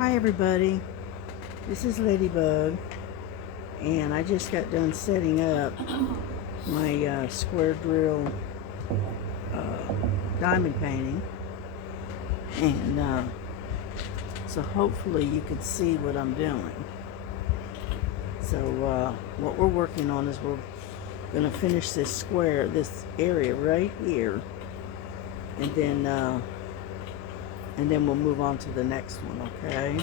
Hi everybody, this is Ladybug, and I just got done setting up my square drill diamond painting, and so hopefully you can see what I'm doing. So what we're working on is we're going to finish this square, this area right here, and then we'll move on to the next one, okay?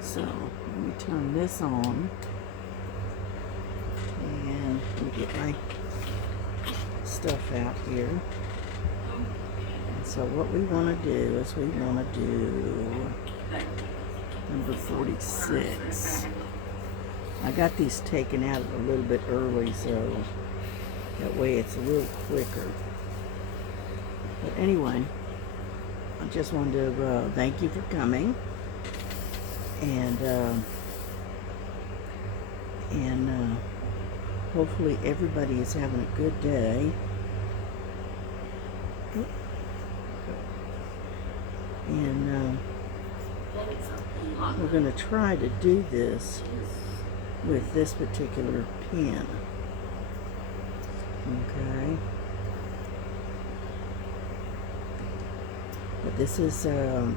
So, let me turn this on, and let me get my stuff out here. And so what we want to do is we want to do number 46. I got these taken out a little bit early, so that way it's a little quicker. But anyway, I just wanted to thank you for coming, and hopefully everybody is having a good day. And we're going to try to do this with this particular pen. Okay. But this is the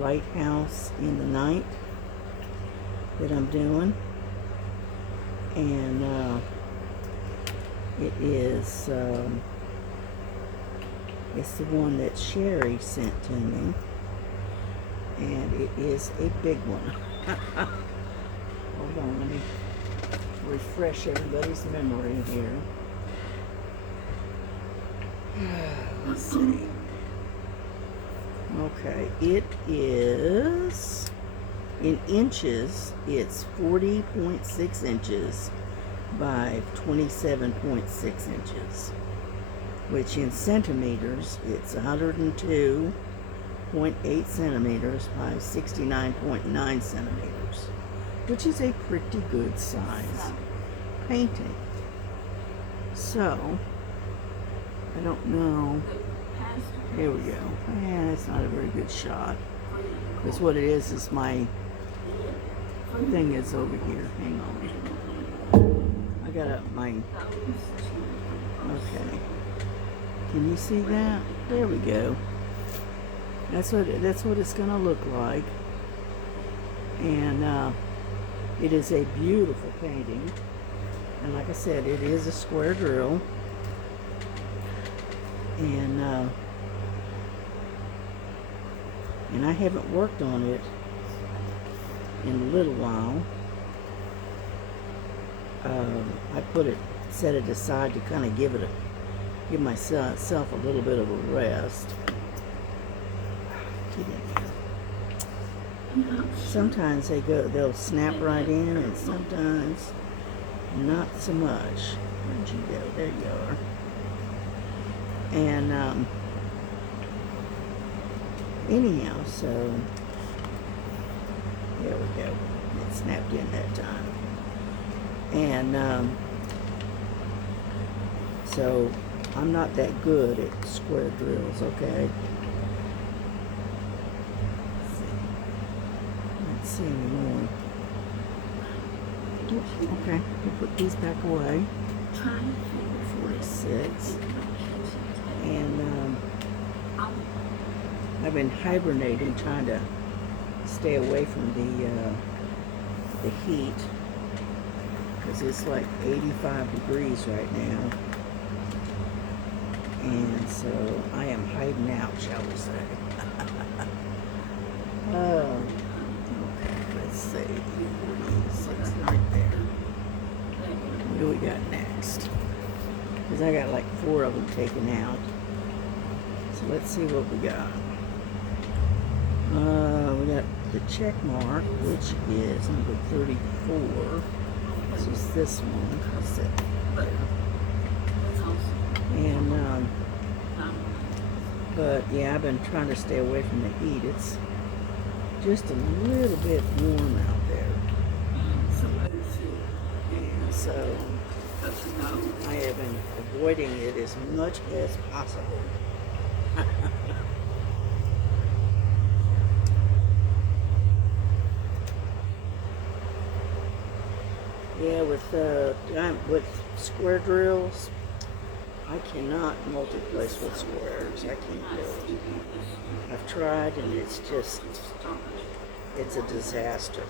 lighthouse in the night that I'm doing, and it is it's the one that Sherry sent to me, and it is a big one. Hold on, let me refresh everybody's memory here. Let's see. Okay, it is in inches. It's 40.6 inches by 27.6 inches, which in centimeters it's 102.8 centimeters by 69.9 centimeters, which is a pretty good size painting. So I don't know. Here we go. Yeah, it's not a very good shot. Because what it is my thing is over here. Hang on. I got up my... Okay. Can you see that? There we go. That's what it's gonna look like. And it is a beautiful painting. And like I said, it is a square drill. And I haven't worked on it in a little while. I set it aside to kind of give myself a little bit of a rest. Get in here. Sometimes they'll snap right in, and sometimes not so much. Where'd you go? There you are. And anyhow, so there we go. It snapped in that time. And so I'm not that good at square drills, okay? Let's see anymore. Okay, we'll put these back away. 46. And I've been hibernating, trying to stay away from the heat, because it's like 85 degrees right now, and so I am hiding out, shall we say. Okay, let's see, 46 right there. What do we got next? Because I got like 4 of them taken out. So let's see what we got. We got the check mark, which is number 34. This is this one. That's it. And but yeah, I've been trying to stay away from the heat. It's just a little bit warm out there. And so I have been avoiding it as much as possible. Yeah, with square drills, I cannot multi-place with squares. I can't do it. I've tried and it's a disaster.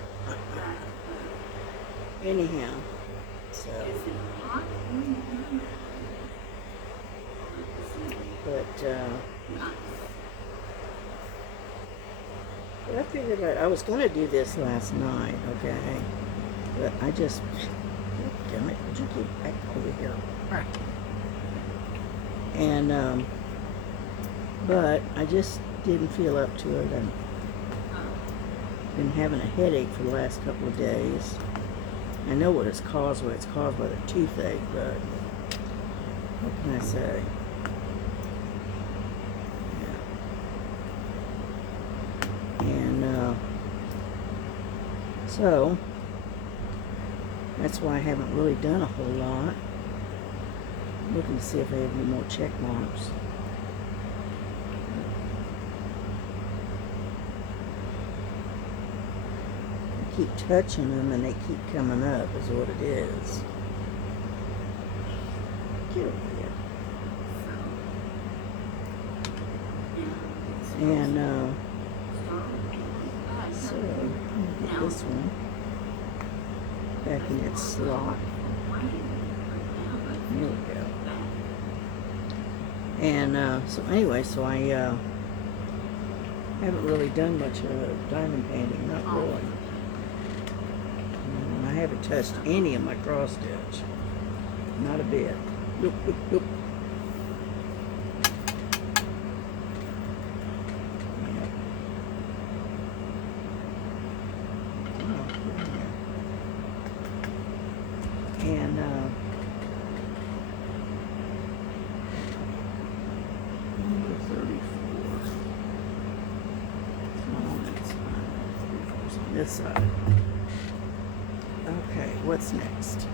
Anyhow, so, but I figured I was going to do this last night, okay? But I just, damn it, would you get back over here? And, but I just didn't feel up to it. I've been having a headache for the last couple of days. I know what it's caused by. It's caused by the toothache, but what can I say? Yeah. And, so, that's why I haven't really done a whole lot. I'm looking to see if I have any more check marks. I keep touching them and they keep coming up is what it is. Get over here. And so I'm gonna get this one back in its slot. There we go. And so anyway, so I haven't really done much diamond painting, not really. I haven't touched any of my cross stitch, not a bit. Nope, nope, nope. And number 34. On this side. Okay, what's next?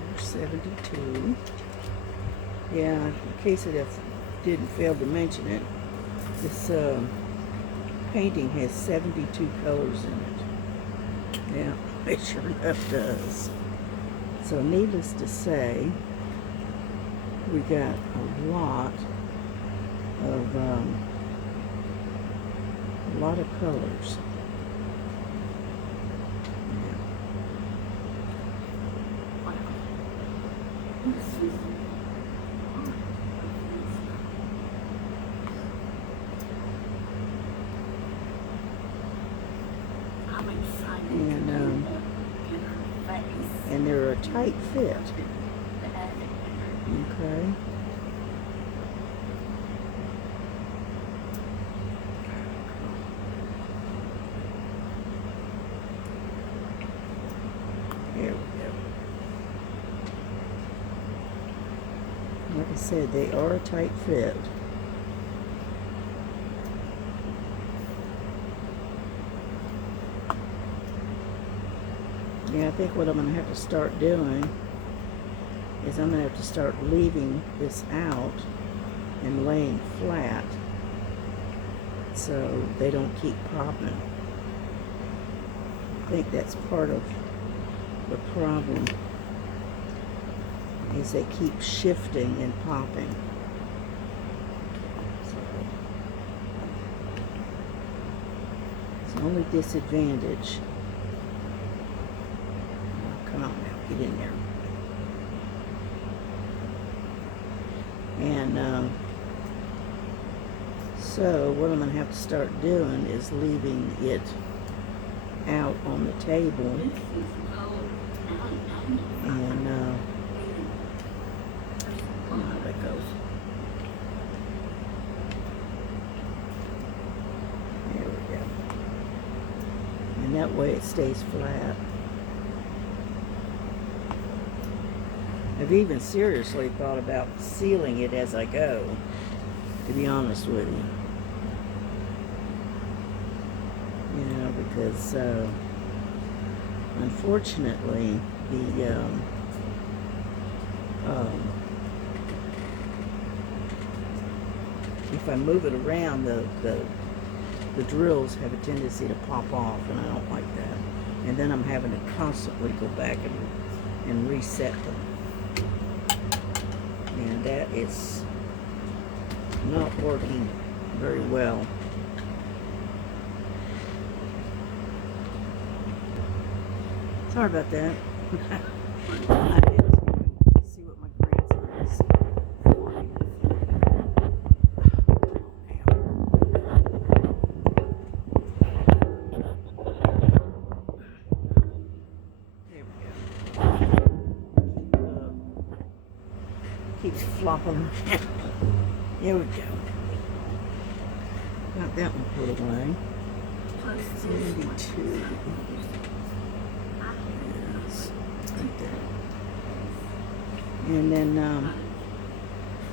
Number 72. Yeah, in case I didn't fail to mention it, this painting has 72 colors in it. Yeah, it sure enough does. So needless to say, we got a lot of colors. And they're a tight fit. Okay. There we go. Like I said, they are a tight fit. Yeah, I think what I'm going to have to start doing is I'm going to have to start leaving this out and laying flat so they don't keep popping. I think that's part of the problem, is they keep shifting and popping. So it's the only disadvantage. Come on now, get in there. And so what I'm going to have to start doing is leaving it out on the table. And come on, let go. There we go. And that way it stays flat. I've even seriously thought about sealing it as I go, to be honest with you. You know, because unfortunately the if I move it around, the the drills have a tendency to pop off, and I don't like that. And then I'm having to constantly go back and reset them. And that is not working very well. Sorry about that. I did see what my grandson is doing. There we go. Keeps flopping around. There we go. Got that one put away. 72. Yes, right there. And then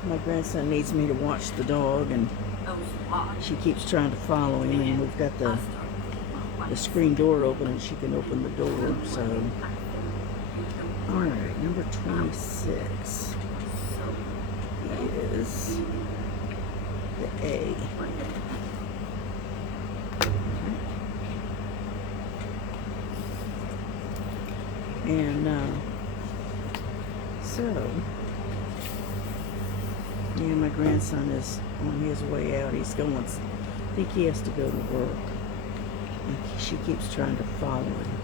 my grandson needs me to watch the dog, and she keeps trying to follow him, and we've got the screen door open, and she can open the door. So, all right, number 26 is the A. And so, yeah, my grandson is on his way out. He's going, I think he has to go to work. And she keeps trying to follow him,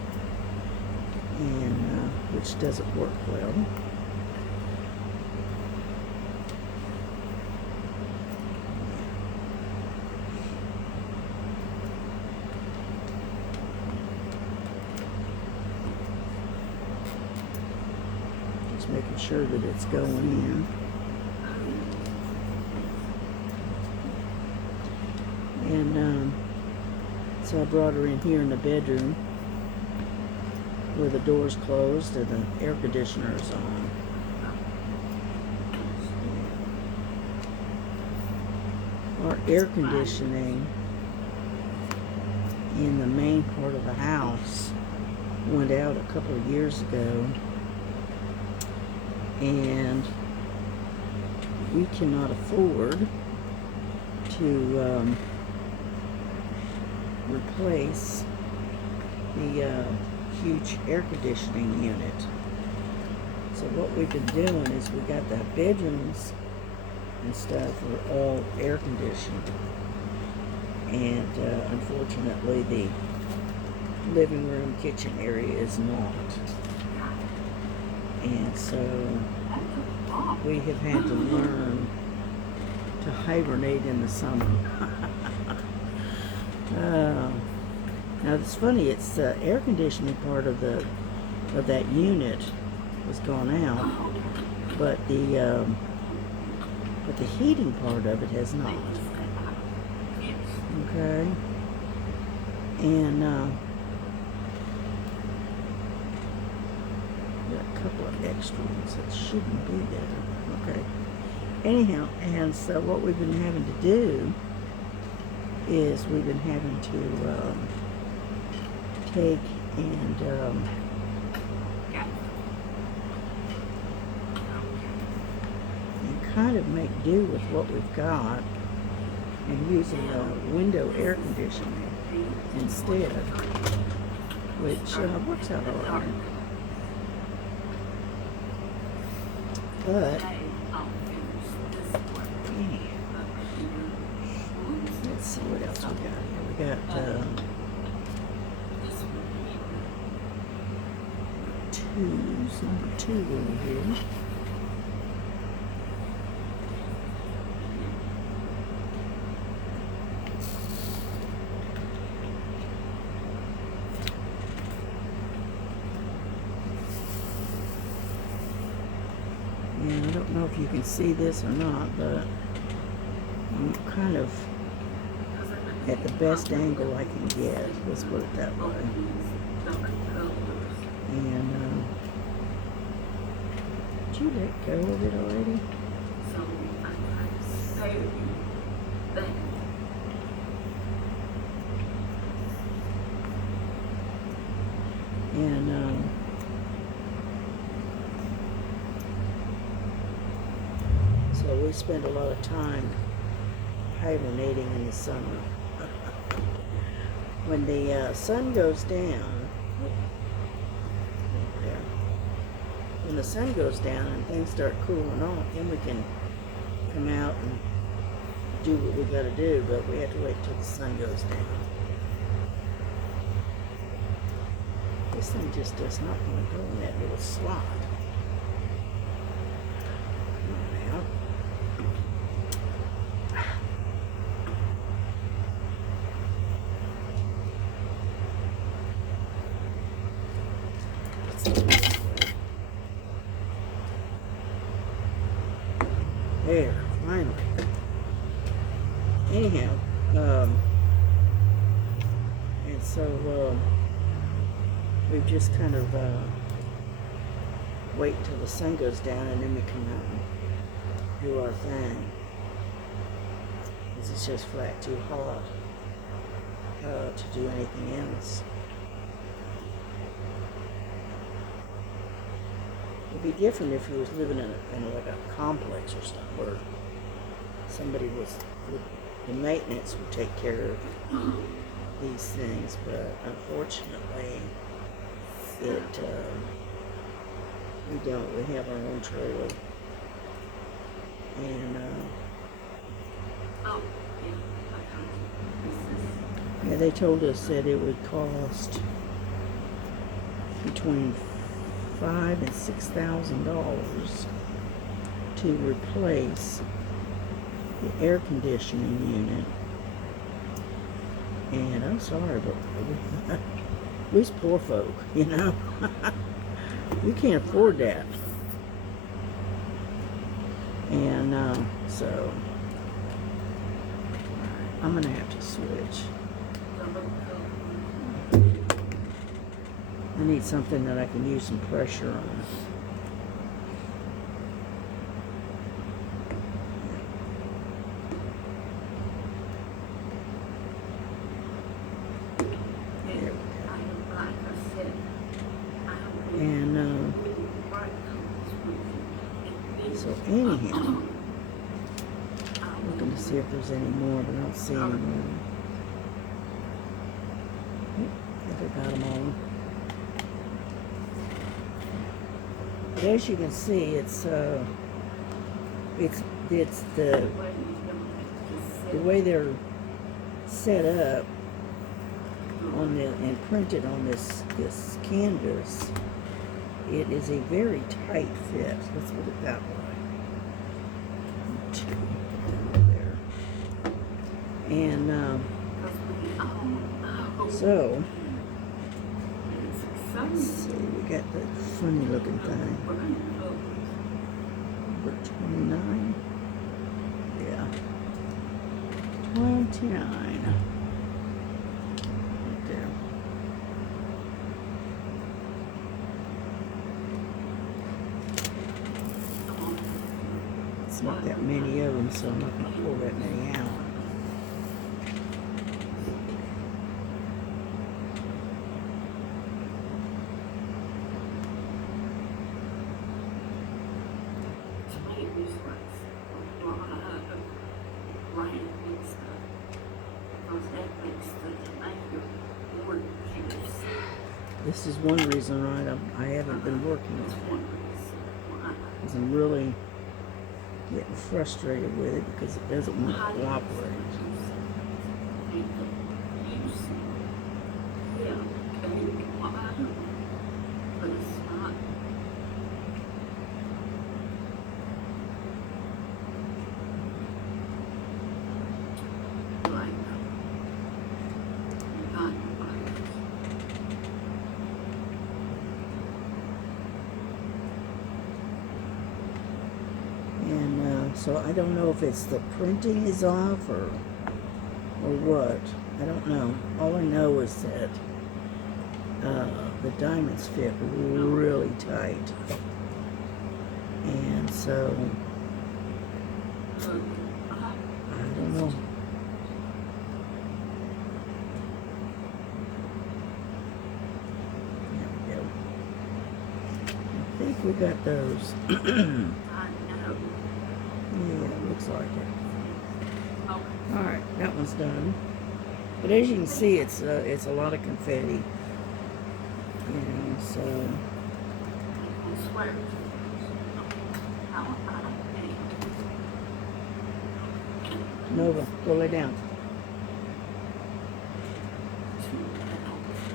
and which doesn't work well. Making sure that it's going in. And so I brought her in here in the bedroom where the door's closed and the air conditioner is on. Our air conditioning in the main part of the house went out a couple of years ago, and we cannot afford to replace the huge air conditioning unit. So what we've been doing is we got the bedrooms and stuff are all air conditioned, and unfortunately the living room kitchen area is not. And so we have had to learn to hibernate in the summer. Now it's funny, it's the air conditioning part of that unit was gone out, but the heating part of it has not. Okay, and couple of extra ones that shouldn't be there. Okay. Anyhow, and so what we've been having to do is we've been having to take and kind of make do with what we've got, and using the window air conditioning instead, which works out all right. But let's see what else we got here. We got number 2 over here. And I don't know if you can see this or not, but I'm kind of at the best angle I can get. Let's put it that way. And did you let go of it already? And so we spend a lot of time hibernating in the summer. when the sun goes down, there, when the sun goes down and things start cooling off, then we can come out and do what we got to do, but we have to wait till the sun goes down. This thing just does not want to go in that little slot. Come on now. There, finally. Anyhow, and so we've just kind of wait until the sun goes down and then we come out and do our thing. Because it's just flat too hot to do anything else. It'd be different if he was living in like a complex or something where somebody the maintenance would take care of these things, but unfortunately we don't. We have our own trailer, and yeah, they told us that it would cost between $5,000 and $6,000 to replace the air conditioning unit. And I'm sorry, but we's poor folk, you know. We can't afford that. And so I'm gonna have to switch. I need something that I can use some pressure on. There we go. And so anyhow, looking to see if there's any more, but I don't see any more. I think I got them all. But as you can see, it's the way they're set up on the and printed on this canvas. It is a very tight fit. Let's put it that way. There. And so. Let's see, we got that funny looking thing. Number 29. Yeah. 29. Right there. It's not that many of them, so I'm not going to pull that many out. This is one reason I haven't been working because I'm really getting frustrated with it because it doesn't want to cooperate. So I don't know if it's the printing is off or what. I don't know. All I know is that the diamonds fit really tight. And so I don't know. There we go. I think we got those. Yeah, it looks like it. Alright, that one's done. But as you can see, it's a lot of confetti. And so Nova, go lay down.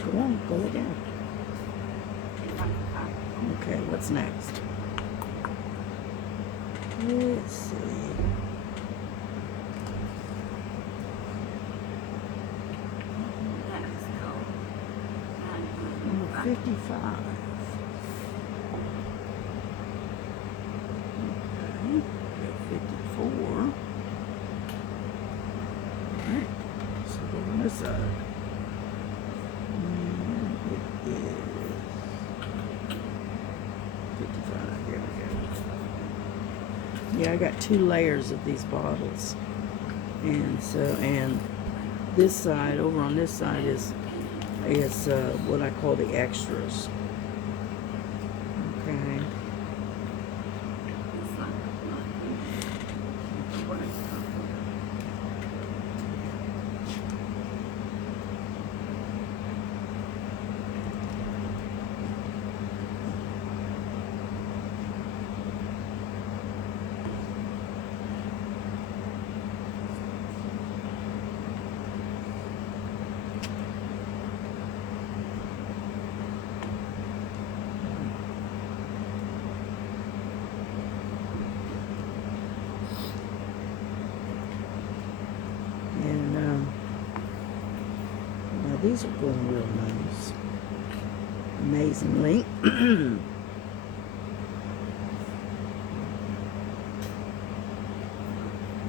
Go on, go lay down. Okay, what's next? Let's see. Number 55. Okay, 54. Alright, so go on this side. And it is 55. There we go. Yeah, I got 2 layers of these bottles. And so, and this side, over on this side is what I call the extras. Okay. Now these are going real nice. Amazingly.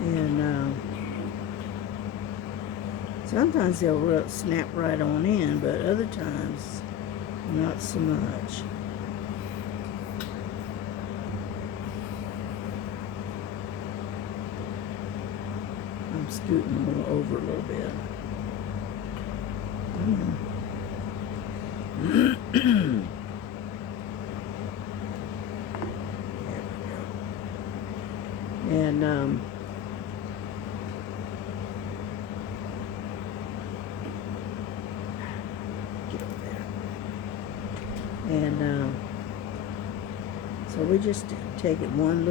And sometimes they'll snap right on in, but other times not so much. I'm scooting them over a little bit. There we go. And get over there. And so we just take it one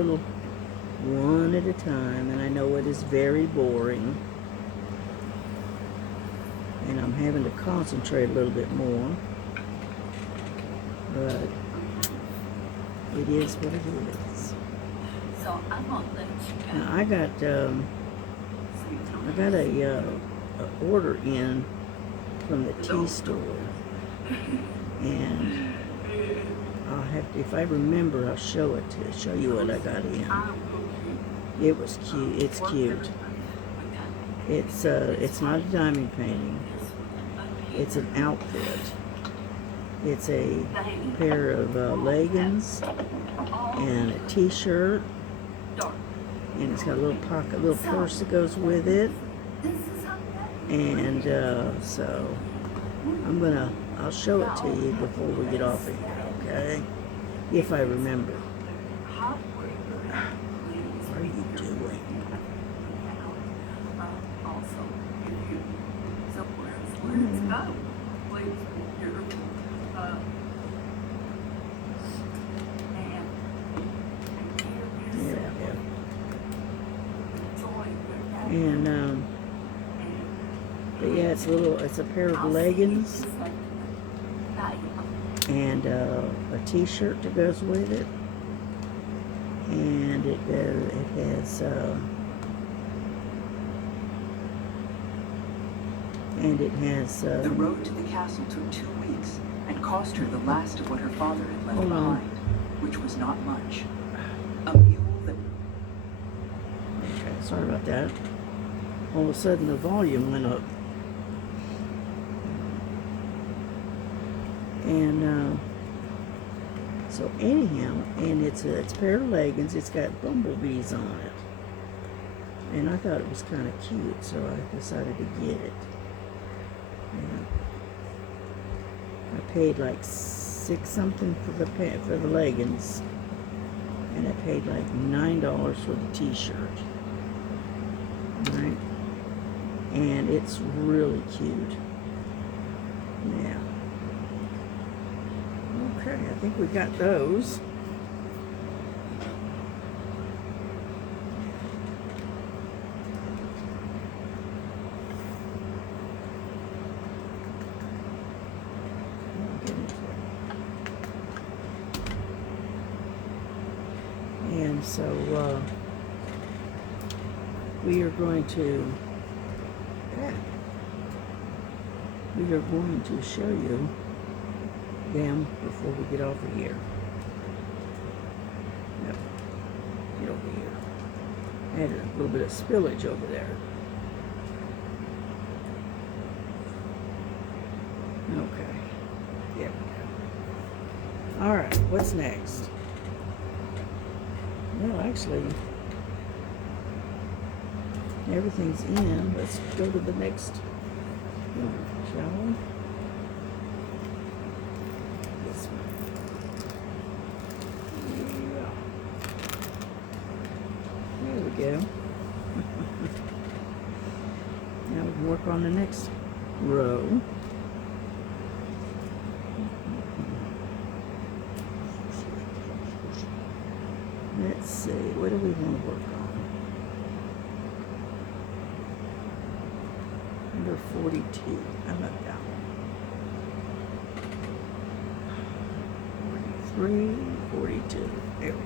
at a time, and I know it is very boring, and I'm having to concentrate a little bit more, but it is what it is. So I'm gonna let you go. Now I got a order in from the tea store, and I'll have to, if I remember, I'll show you what I got in. It was cute. It's cute. It's not a diamond painting. It's an outfit. It's a pair of leggings and a t-shirt, and it's got a little pocket, little purse that goes with it. And so I'll show it to you before we get off of here, okay? If I remember. What are you doing? And but yeah, it's a pair of leggings and a t-shirt that goes with it, and it has the road to the castle took 2 weeks and cost her the last of what her father had left behind, which was not much. A mule that... Okay, sorry about that. All of a sudden the volume went up. And so anyhow, and it's a pair of leggings. It's got bumblebees on it, and I thought it was kind of cute, so I decided to get it. And I paid like $6 something for the leggings, and I paid like $9 for the t-shirt. Right? and it's really cute. Yeah. Okay, I think we got those. And so we are going to show you them before we get over here. Yep. Get over here. I had a little bit of spillage over there. Okay. There we go. All right. What's next? Well, actually, everything's in. Let's go to the next one, shall we? This one. Yeah. There we go. Now we can work on the next row. Let's see, what do we want to work on? Number 42. How about that one? 43, 42. There we go.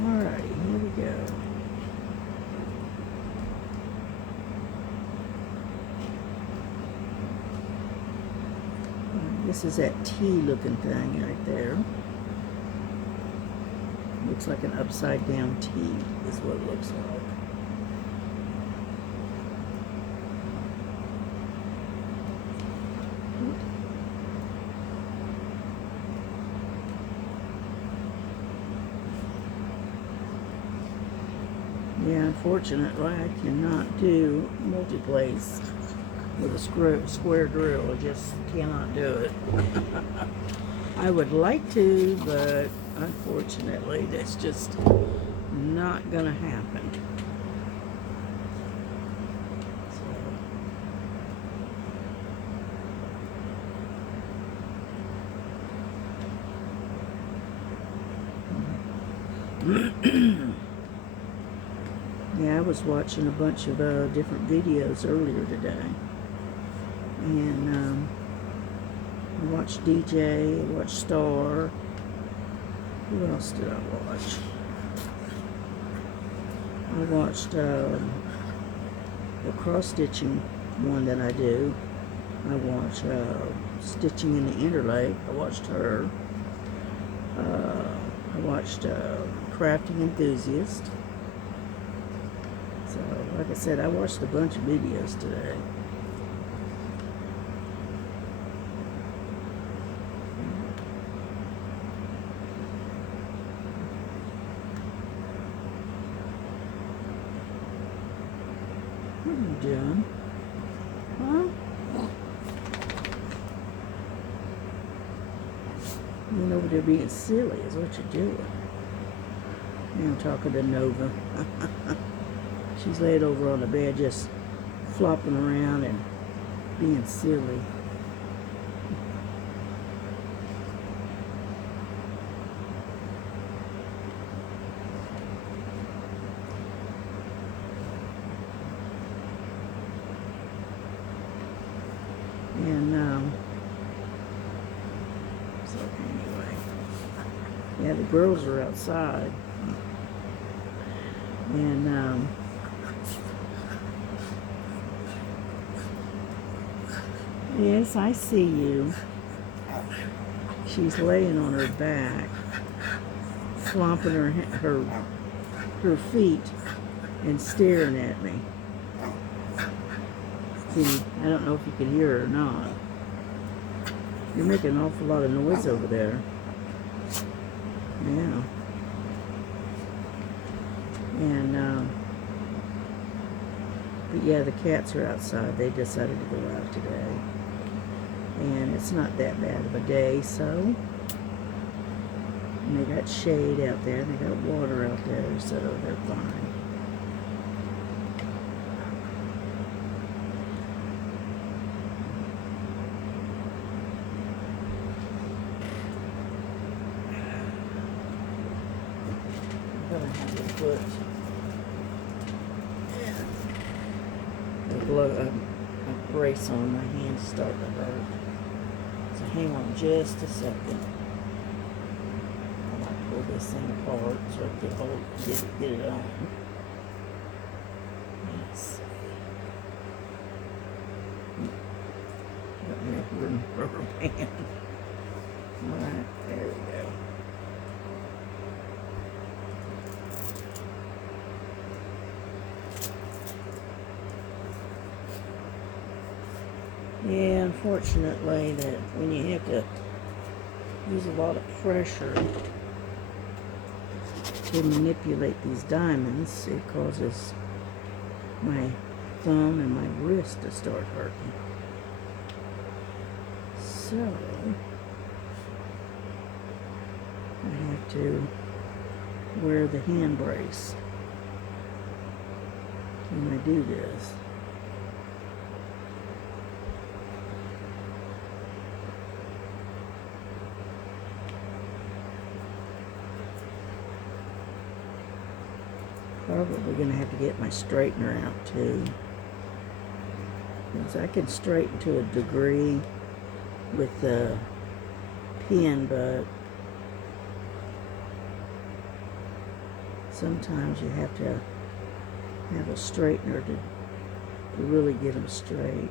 Alrighty, here we go. This is that T looking thing right there. Looks like an upside down T is what it looks like. Yeah, unfortunately, I cannot do multi-place with a square drill. I just cannot do it. I would like to, but unfortunately, that's just not gonna happen. Yeah, I was watching a bunch of different videos earlier today. And I watched DJ, I watched Star. Who else did I watch? I watched the cross-stitching one that I do. I watched Stitching in the Interlake. I watched her. I watched Crafting Enthusiast. So, like I said, I watched a bunch of videos today. What are you doing? Huh? You're over there being silly is what you're doing. Now I'm talking to Nova. She's laid over on the bed just flopping around and being silly. And so anyway, yeah, the girls are outside. And yes, I see you. She's laying on her back, flopping her feet and staring at me. See, I don't know if you can hear her or not. You're making an awful lot of noise over there. Yeah. And But yeah, the cats are outside. They decided to go out today. And it's not that bad of a day, so. And they got shade out there, and they got water out there, so they're fine. I'm gonna have to put a brace on. My hand's starting to hurt. So hang on just a second. I might pull this thing apart so I can get it on. Let's see. Got me a rubber band. Alright, there we go. Yeah, unfortunately, that when you have to use a lot of pressure to manipulate these diamonds, it causes my thumb and my wrist to start hurting. So, I have to wear the hand brace when I do this. Probably going to have to get my straightener out too. Because I can straighten to a degree with the pen, but sometimes you have to have a straightener to really get them straight.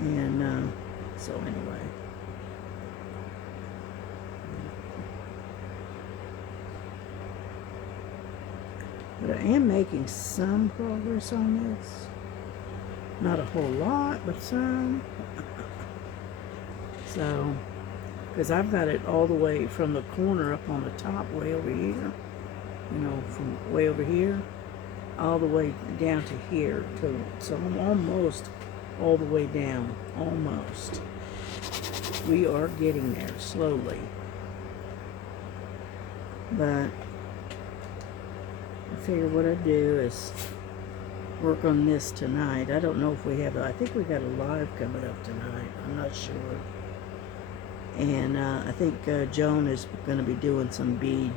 And so anyway. But I am making some progress on this. Not a whole lot, but some. So, because I've got it all the way from the corner up on the top, way over here. You know, from way over here, all the way down to here. So I'm almost all the way down. Almost. We are getting there, slowly. But I figure what I do is work on this tonight. I don't know if we have, I think we got a live coming up tonight. I'm not sure. And I think Joan is going to be doing some bead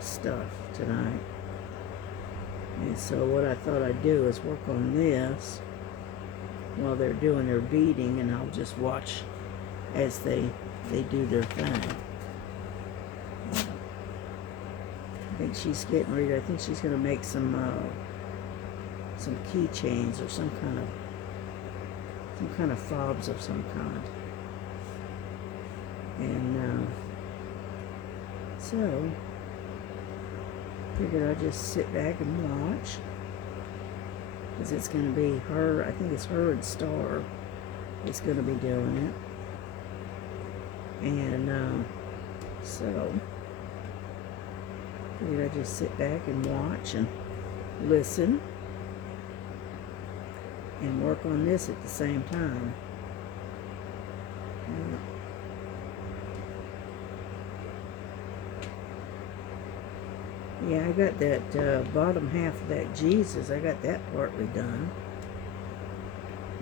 stuff tonight. And so what I thought I'd do is work on this while they're doing their beading, and I'll just watch as they do their thing. I think she's getting ready. I think she's going to make some keychains or some kind of fobs of some kind. And so figured I'd just sit back and watch, because it's going to be her. I think it's her and Star is going to be doing it. And so figured I'd just sit back and watch and listen and work on this at the same time. Yeah, I got that bottom half of that Jesus. I got that partly done.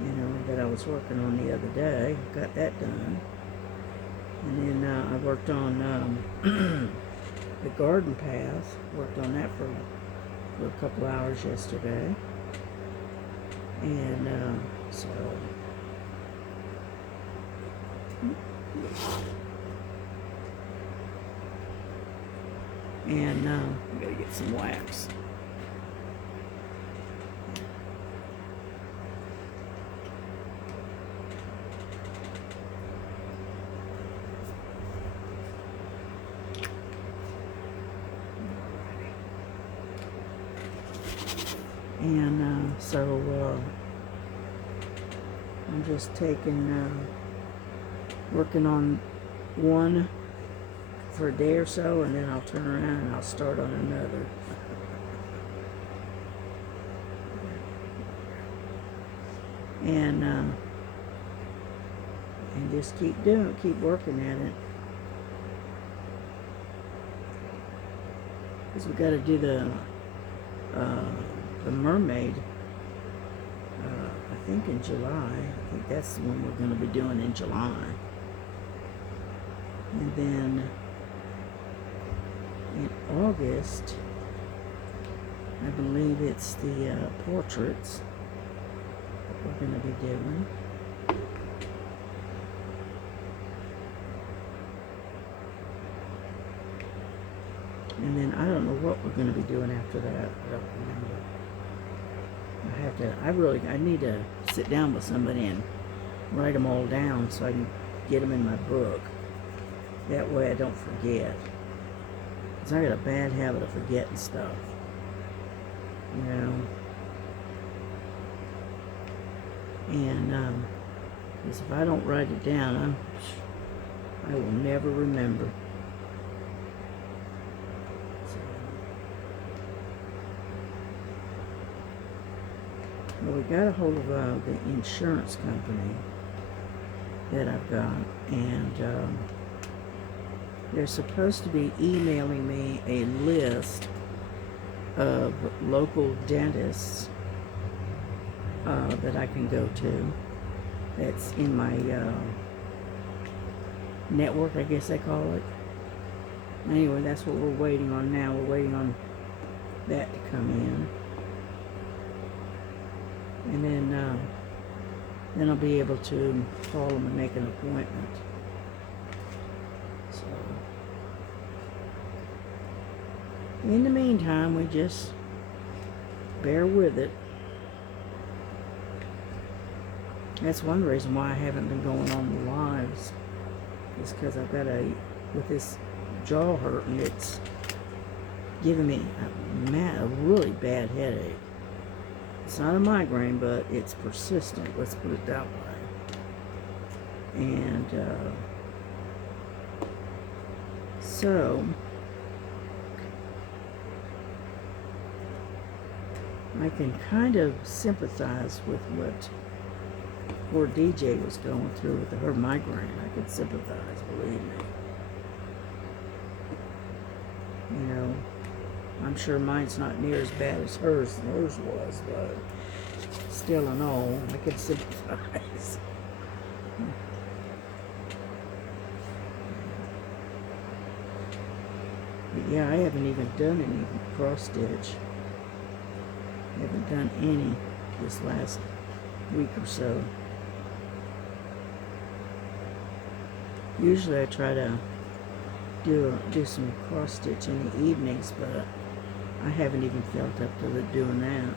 You know, that I was working on the other day. Got that done. And then I worked on the garden path. Worked on that for a couple hours yesterday. And so... And we gotta get some wax. And so I'm just taking, working on one for a day or so, and then I'll turn around and I'll start on another. And just keep working at it. Because we got to do the mermaid. I think in July. I think that's the one we're going to be doing in July. And then in August, I believe it's the portraits that we're going to be doing. And then I don't know what we're going to be doing after that. I don't remember. I need to sit down with somebody and write them all down so I can get them in my book. That way I don't forget. Because I got a bad habit of forgetting stuff. You know. And because if I don't write it down, I will never remember. Well, we got a hold of the insurance company that I've got, and they're supposed to be emailing me a list of local dentists that I can go to. That's in my network, I guess they call it. Anyway, that's what we're waiting on now. We're waiting on that to come in. And then I'll be able to call them and make an appointment. So, in the meantime, we just bear with it. That's one reason why I haven't been going on the lives. Is because I've got with this jaw hurting, it's giving me a really bad headache. It's not a migraine, but it's persistent. Let's put it that way. And so I can kind of sympathize with what poor DJ was going through with her migraine. I could sympathize, believe me. You know, I'm sure mine's not near as bad as hers was, but still in all, I can sympathize. But yeah, I haven't even done any cross stitch. I haven't done any this last week or so. Usually I try to do some cross stitch in the evenings, but I haven't even felt up to doing that.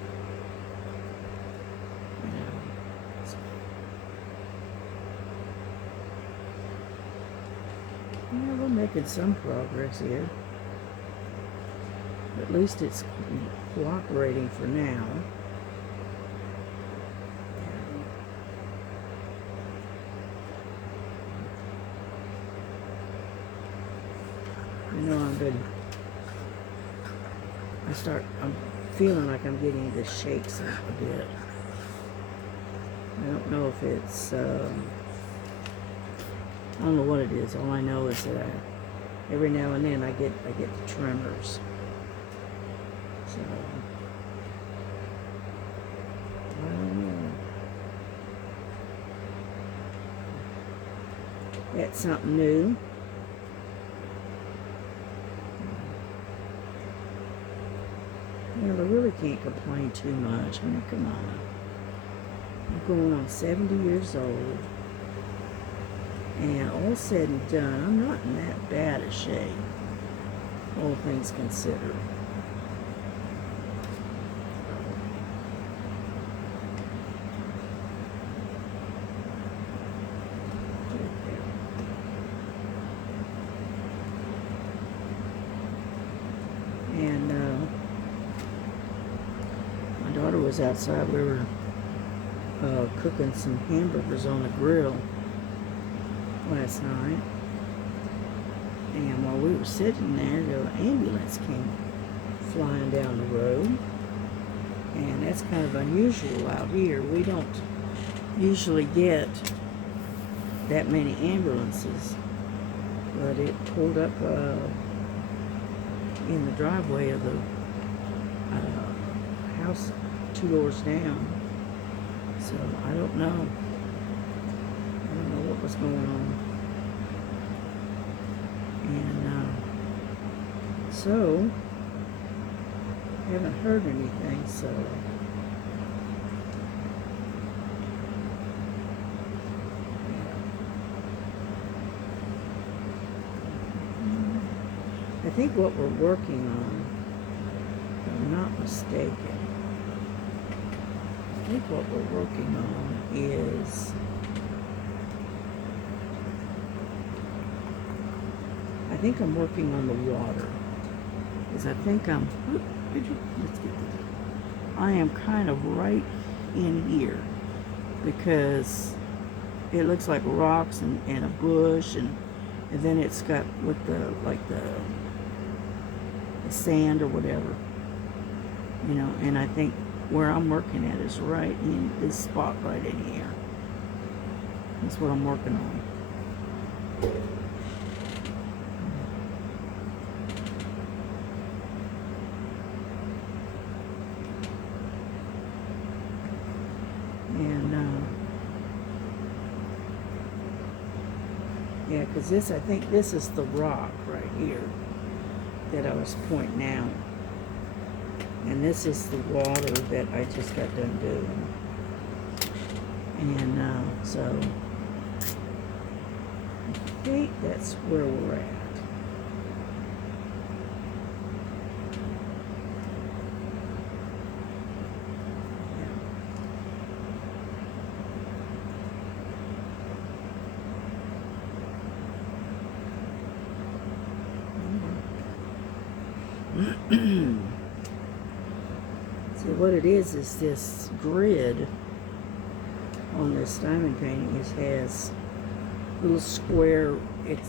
Yeah, we're making some progress here. At least it's cooperating for now. I know I'm feeling like I'm getting the shakes a bit. I don't know if it's, I don't know what it is. All I know is that every now and then I get the tremors. So, I don't know. That's something new. Well, I really can't complain too much. I mean, come on. I'm going on 70 years old. And all said and done, I'm not in that bad a shape. All things considered. And my daughter was outside. We were cooking some hamburgers on the grill last night. And while we were sitting there, the ambulance came flying down the road. And that's kind of unusual out here. We don't usually get that many ambulances. But it pulled up in the driveway of the house 2 doors down. So I don't know. I don't know what was going on. And so haven't heard anything, so I think what we're working on, if I'm not mistaken, I think what we're working on is, I think I'm working on the water. Because I think let's get this. I am kind of right in here because it looks like rocks and a bush and then it's got with the sand or whatever, you know, and I think where I'm working at is right in this spot right in here. That's what I'm working on. And yeah, because this, I think this is the rock right here that I was pointing out. And this is the water that I just got done doing. And so I think that's where we're at. See, what it is this grid on this diamond painting has little square, it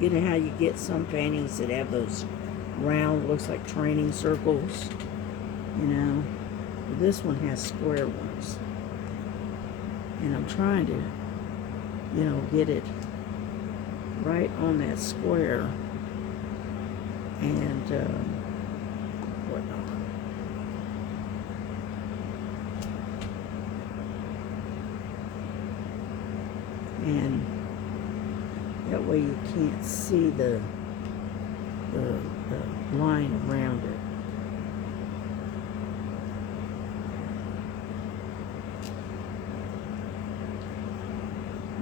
you know how you get some paintings that have those round, looks like training circles, you know? This one has square ones. And I'm trying to, you know, get it right on that square and whatnot. And that way you can't see the line around it.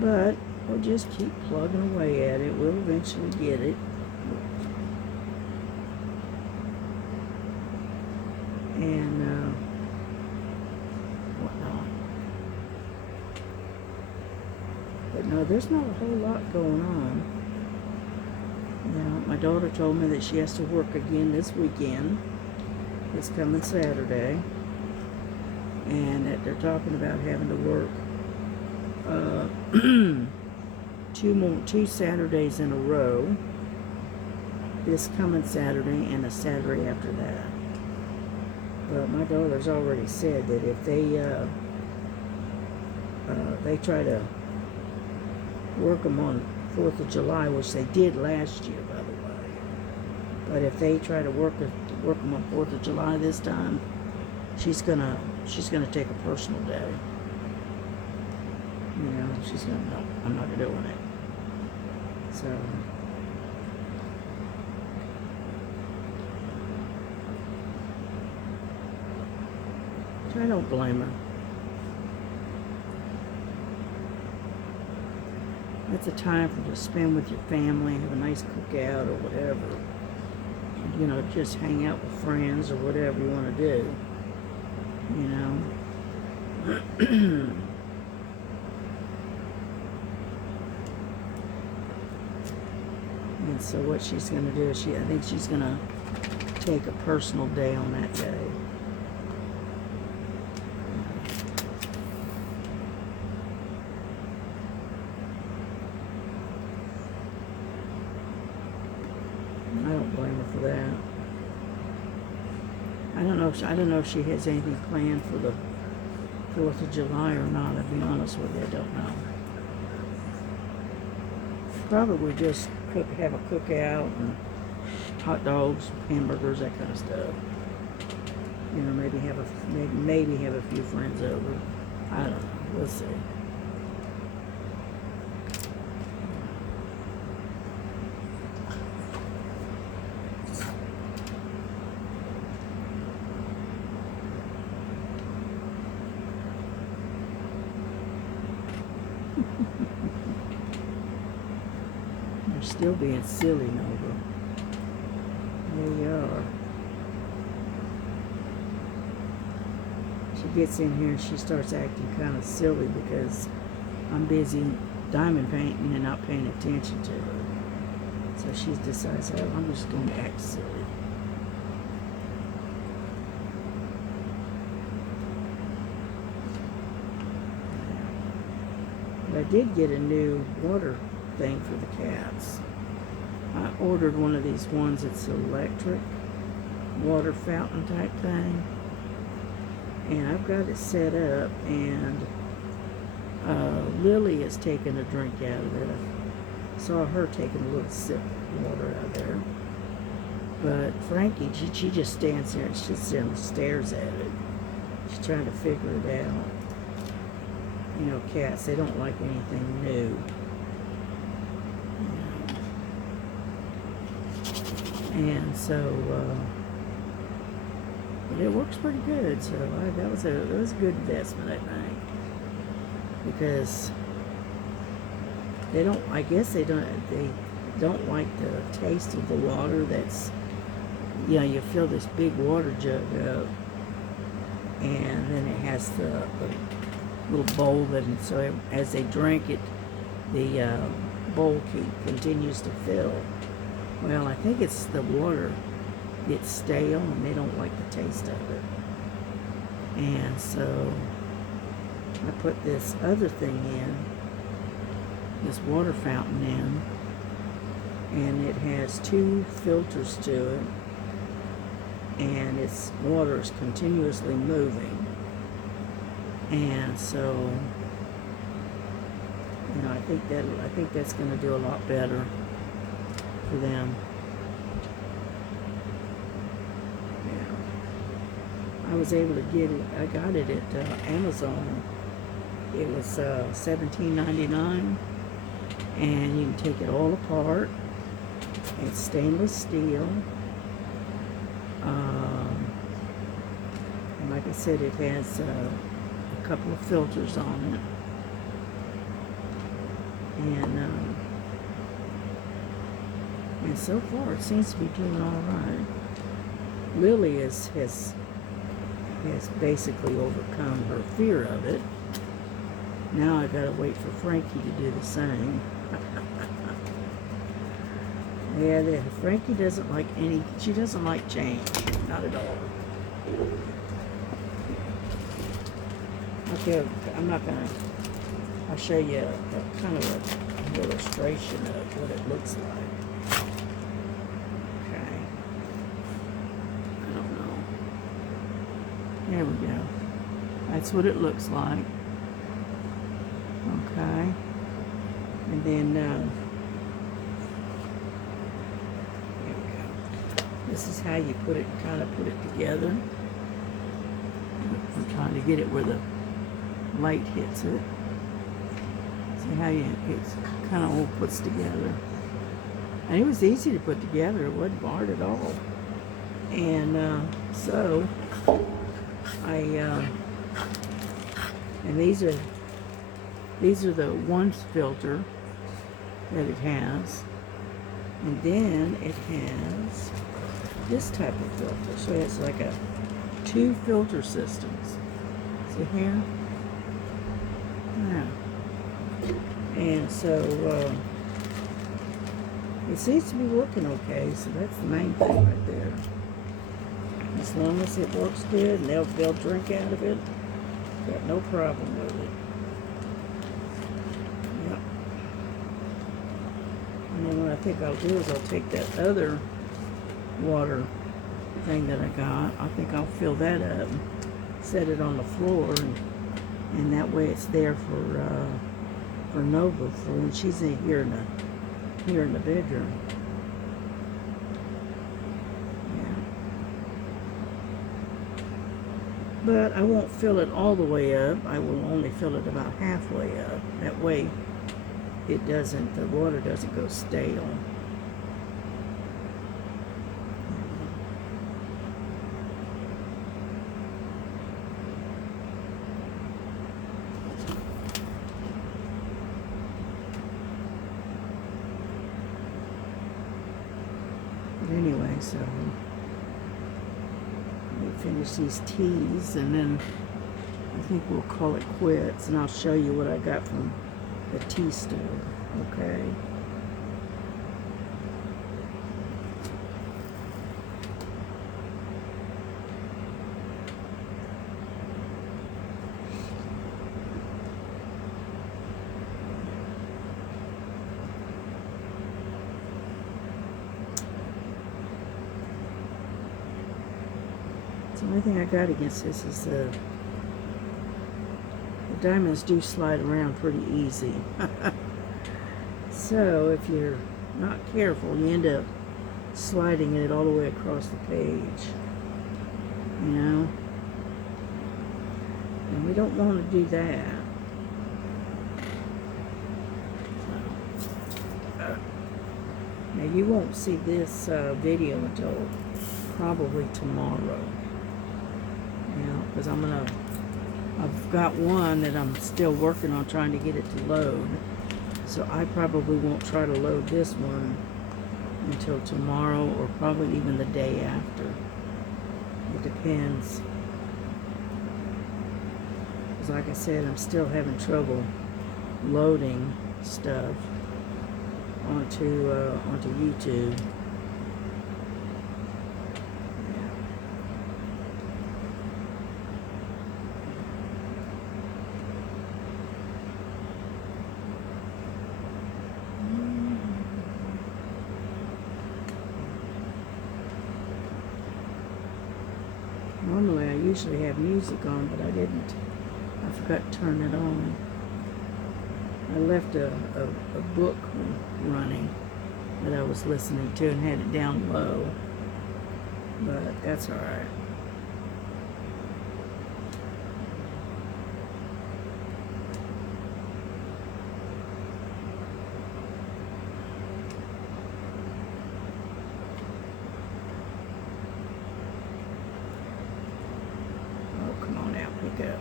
But we'll just keep plugging away at it. We'll eventually get it. And whatnot. But no, there's not a whole lot going on. Now, my daughter told me that she has to work again this weekend, this coming Saturday, and that they're talking about having to work 2 Saturdays in a row, this coming Saturday and a Saturday after that. But my daughter's already said that if they try to work them on 4th of July, which they did last year, by the way. But if they try to work them on 4th of July this time, she's gonna take a personal day. You know, she's gonna, no, I'm not doing it. So, I don't blame her. That's a time for to spend with your family, have a nice cookout or whatever. You know, just hang out with friends or whatever you want to do. You know. And so what she's going to do is I think she's going to take a personal day on that day. blame her for that. I don't know if she has anything planned for the 4th of July or not. I'll be honest with you, I don't know. Probably just have a cookout and hot dogs, hamburgers, that kind of stuff. You know, maybe have a few friends over. I don't know. We'll see. They're still being silly, Nova. They are. She gets in here and she starts acting kind of silly because I'm busy diamond painting and not paying attention to her. So she decides, oh, I'm just going to act silly. But I did get a new water thing for the cats. I ordered one of these ones that's electric water fountain type thing, and I've got it set up, and Lily is taking a drink out of it. I saw her taking a little sip of water out of there, but Frankie, she just stands there and she sits there and stares at it. She's trying to figure it out. You know, cats, they don't like anything new. And so, but it works pretty good. So that was a good investment, I think, because they don't. I guess they don't like the taste of the water. That's, you know, you fill this big water jug up, and then it has the little bowl that, and so as they drink it, the bowl continues to fill. Well, I think it's the water gets stale and they don't like the taste of it. And so I put this other thing in, this water fountain in, and it has 2 filters to it, and its water is continuously moving. And so, you know, I think that's going to do a lot better for them. Yeah. I was able to get it. I got it at Amazon. It was $17.99, and you can take it all apart. It's stainless steel. And like I said, it has a couple of filters on it. And so far, it seems to be doing all right. Lily has basically overcome her fear of it. Now I gotta wait for Frankie to do the same. Yeah, Frankie doesn't like she doesn't like change. Not at all. Okay, I'll show you a kind of an illustration of what it looks like. There we go. That's what it looks like. Okay. And then, there we go. This is how you kind of put it together. I'm trying to get it where the light hits it. See how it's kind of all puts together. And it was easy to put together. It wasn't hard at all. And so and these are the one filter that it has, and then it has this type of filter. So it's like 2 filter systems. See here? Yeah. And so it seems to be working okay. So that's the main thing right there. As long as it works good and they'll drink out of it, got no problem with it. Yep. And then what I think I'll do is I'll take that other water thing that I got. I think I'll fill that up, set it on the floor, and that way it's there for Nova for when she's here in the bedroom. But I won't fill it all the way up. I will only fill it about halfway up. That way the water doesn't go stale. But anyway, so finish these teas, and then I think we'll call it quits, and I'll show you what I got from the tea store. Okay. The only thing I got against this is the diamonds do slide around pretty easy. So if you're not careful, you end up sliding it all the way across the page. You know? And we don't want to do that. Now you won't see this video until probably tomorrow. Because I've got one that I'm still working on trying to get it to load. So I probably won't try to load this one until tomorrow, or probably even the day after. It depends. Because like I said, I'm still having trouble loading stuff onto YouTube. Normally I usually have music on, but I didn't. I forgot to turn it on. I left a book running that I was listening to and had it down low. But that's alright. Come on now, pick up.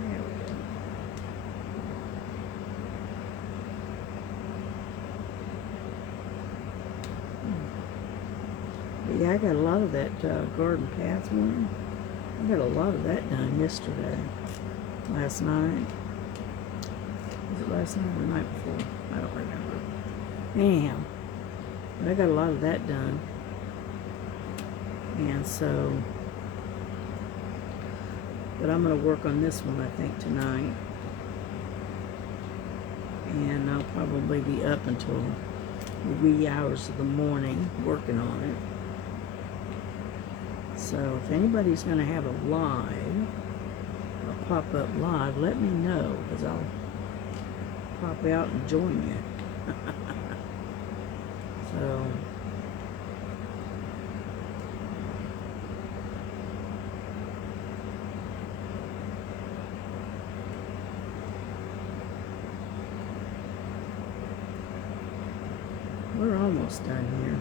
There we go. But yeah, I got a lot of that garden path one. I got a lot of that done yesterday. Last night. Was it last night or the night before? I don't remember. Anyhow, but I got a lot of that done. And so, but I'm going to work on this one, I think, tonight. And I'll probably be up until the wee hours of the morning working on it. So if anybody's going to have a live, a pop-up live, let me know, because I'll pop out and join you. So we're almost done here.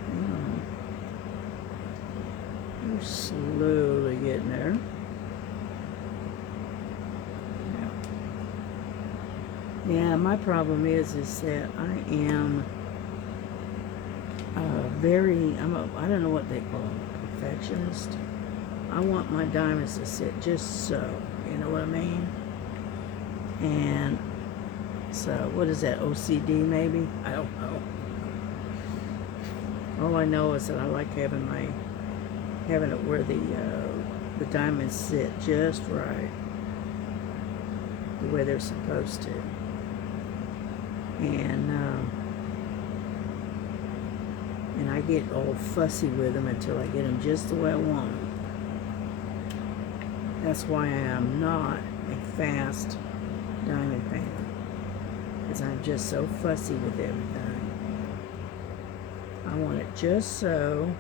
We're slowly getting there. Yeah, my problem is that I am I don't know what they call them, perfectionist. I want my diamonds to sit just so, you know what I mean? And so, what is that, OCD maybe? I don't know. All I know is that I like having it where the diamonds sit just right. the way they're supposed to. And I get all fussy with them until I get them just the way I want them. That's why I am not a fast diamond painter, because I'm just so fussy with everything. I want it just so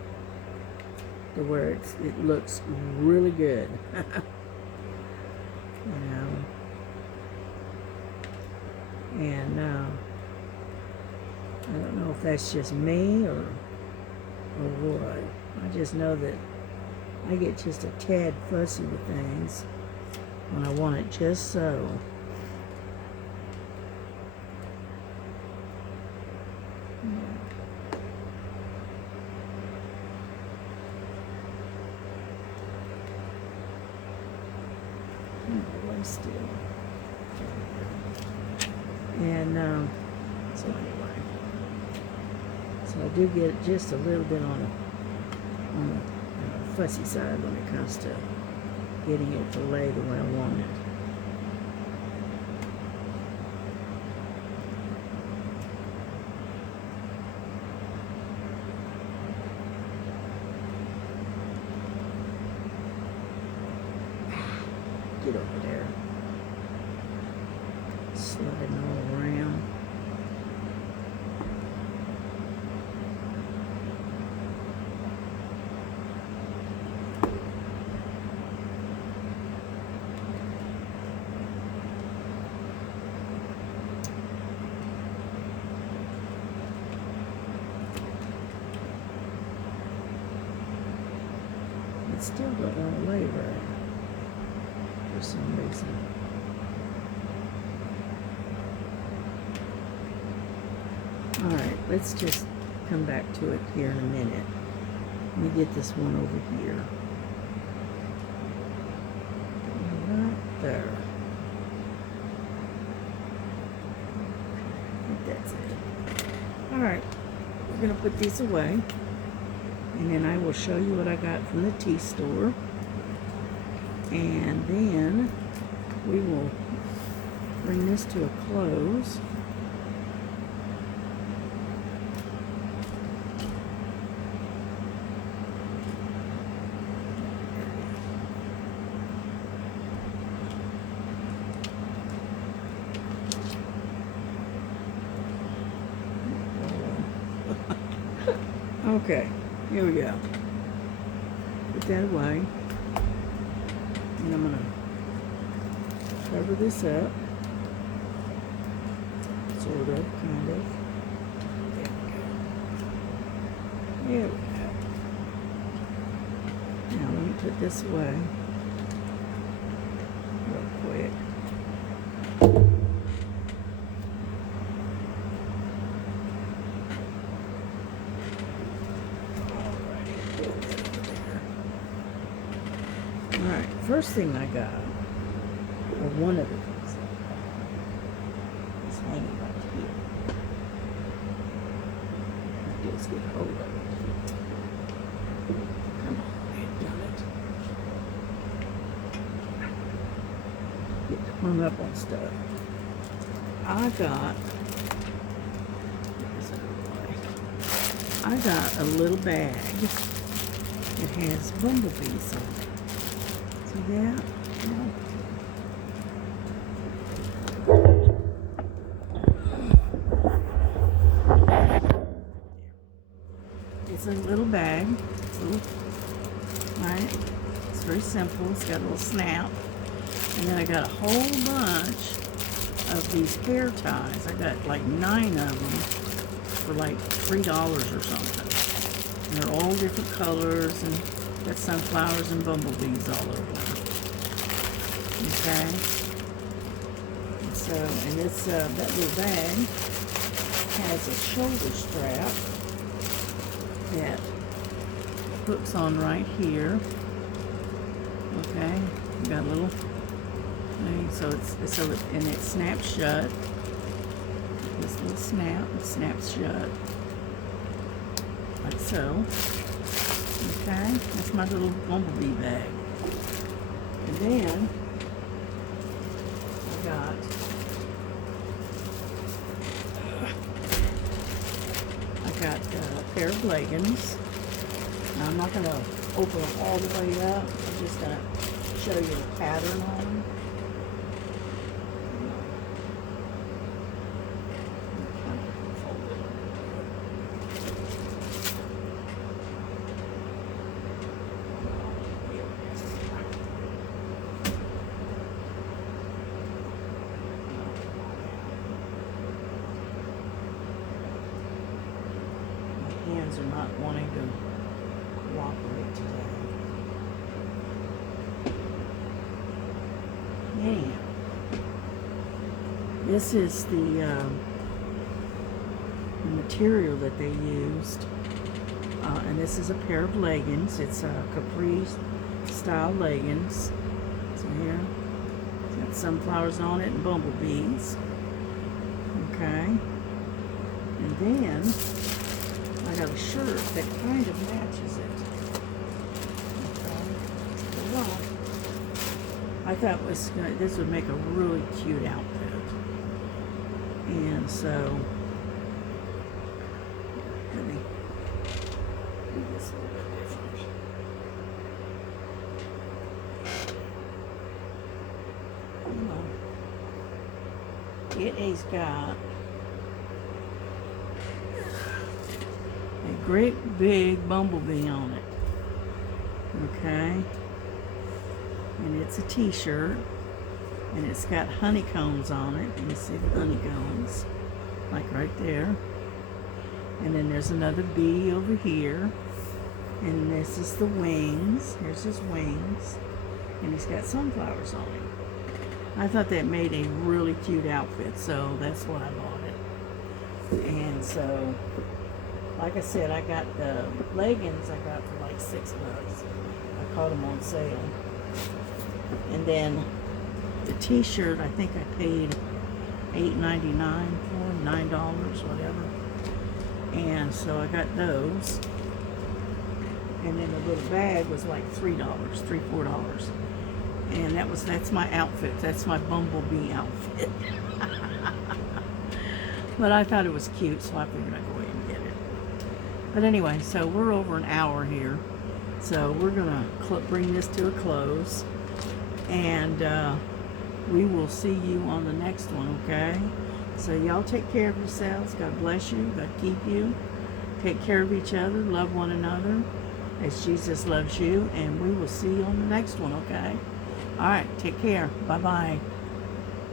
to where it looks really good. You know, and I don't know if that's just me or what. I just know that I get just a tad fussy with things when I want it just so. Still. And so anyway, so I do get just a little bit on the fussy side when it comes to getting it to lay the way I want it. Get over there. Sliding all around. It still don't want to lay right for some reason. Alright, let's just come back to it here in a minute. Let me get this one over here. Right there. I think that's it. Alright, we're going to put these away. And then I will show you what I got from the tea store. And then we will bring this to a close. Okay, here we go. Put that away. And I'm going to cover this up. Sort of, kind of. There we go. There we go. Now let me put this away real quick. Alright, first thing I got, or one of the things I got, is hanging right here. Just get hold of it. Come on, I've done it. Get hung up on stuff. I got a little bag that has bumblebees on it. See that? Yeah. It's a little bag. Right? It's very simple. It's got a little snap. And then I got a whole bunch of these hair ties. I got like 9 of them for like $3 or something. And they're all different colors and got sunflowers and bumblebees all over them. Okay? And so, and this, that little bag has a shoulder strap that hooks on right here. Okay? You got a little thing, and it snaps shut. This little snap, it snaps shut. Like so. Okay? That's my little bumblebee bag. And then I got pair of leggings. Now, I'm not going to open them all the way up. I'm just going to show you the pattern on them. Hands are not wanting to cooperate today. Anyhow, this is the material that they used, and this is a pair of leggings. It's a capri style leggings. So here, it's got sunflowers on it and bumblebees. Okay, and then I got a shirt that kind of matches it. Okay. Well, I thought this would make a really cute outfit. And so, let me do this a little bit different. It has got a great big bumblebee on it. Okay, and it's a t-shirt, and it's got honeycombs on it. You can see the honeycombs, like right there. And then there's another bee over here, and this is the wings. Here's his wings, and he's got sunflowers on him. I thought that made a really cute outfit, so that's why I bought it. And so, like I said, I got the leggings I got for like $6. I caught them on sale. And then the t-shirt, I think I paid $8.99 for, $9, whatever. And so I got those. And then the little bag was like $3, $4. And that's my outfit. That's my bumblebee outfit. But I thought it was cute, so I figured I'd go ahead and get it. But anyway, so we're over an hour here. So we're going to bring this to a close. And we will see you on the next one, okay? So y'all take care of yourselves. God bless you. God keep you. Take care of each other. Love one another as Jesus loves you. And we will see you on the next one, okay? All right. Take care. Bye-bye.